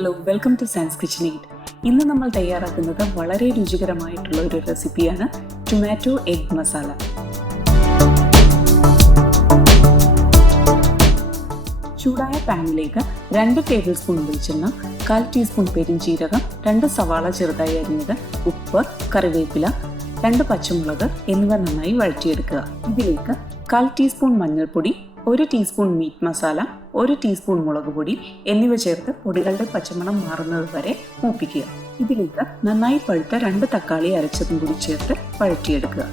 Hello, welcome two science kitchen eight. ഇന്ന് നമ്മൾ തയ്യാറാക്കുന്നത് വളരെ രുചികരമായിട്ടുള്ള ഒരു റെസിപ്പിയാണ് ടൊമാറ്റോ എഗ് മസാല. ചൂടായ പാനിലേക്ക് 2 ടേബിൾ സ്പൂൺ വെളിച്ചെണ്ണ, 1/4 ടീസ്പൂൺ പെരിഞ്ജീരകം, 2 സവാള ചെറുതായി അരിഞ്ഞത്, ഉപ്പ്, കറിവേപ്പില, 2 പച്ചമുളക് എന്നിവ നന്നായി വഴറ്റിയെടുക്കുക. ഇതിലേക്ക് 1/4 ടീസ്പൂൺ മഞ്ഞൾപ്പൊടി, 1 ടീസ്പൂൺ മീറ്റ് മസാല, 1 ടീസ്പൂൺ മുളക് പൊടി എന്നിവ ചേർത്ത് പൊടികളുടെ പച്ചമണം മാറുന്നത് വരെ മൂപ്പിക്കുക. ഇതിലേക്ക് നന്നായി പഴുത്ത 2 തക്കാളി അരച്ചതും കൂടി ചേർത്ത് വഴറ്റിയെടുക്കുക.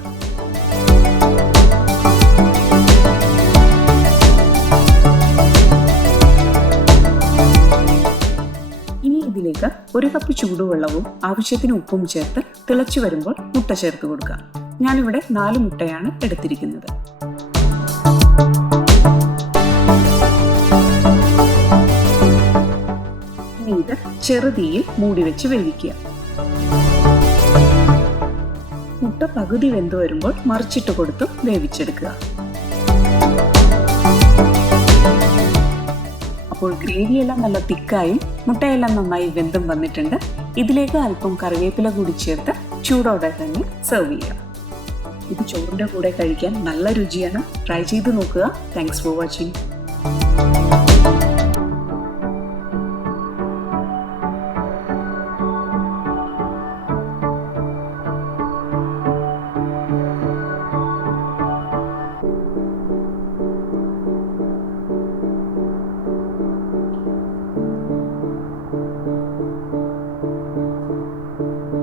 ഇനി ഇതിലേക്ക് 1 കപ്പ് ചൂടുവെള്ളവും ആവശ്യത്തിന് ഉപ്പും ചേർത്ത് തിളച്ചു വരുമ്പോൾ മുട്ട ചേർത്ത് കൊടുക്കുക. ഞാനിവിടെ 4 മുട്ടയാണ് എടുത്തിരിക്കുന്നത്. ഇത് ചെറുതീയിൽ മൂടി വെച്ച് വേവിക്കുക. മുട്ട പകുതി വെന്ത് വരുമ്പോൾ മറിച്ചിട്ട് കൊടുത്ത് വേവിച്ചെടുക്കുക. അപ്പോൾ ഗ്രേവിയെല്ലാം നല്ല തിക്കായും മുട്ടയെല്ലാം നന്നായി വെന്തും വന്നിട്ടുണ്ട്. ഇതിലേക്ക് അല്പം കറിവേപ്പില കൂടി ചേർത്ത് ചൂടോടെ തന്നെ സെർവ് ചെയ്യുക. ഇത് ചോറിൻ്റെ കൂടെ കഴിക്കാൻ നല്ല രുചിയാണ്. ട്രൈ ചെയ്ത് നോക്കുക. Thanks for watching.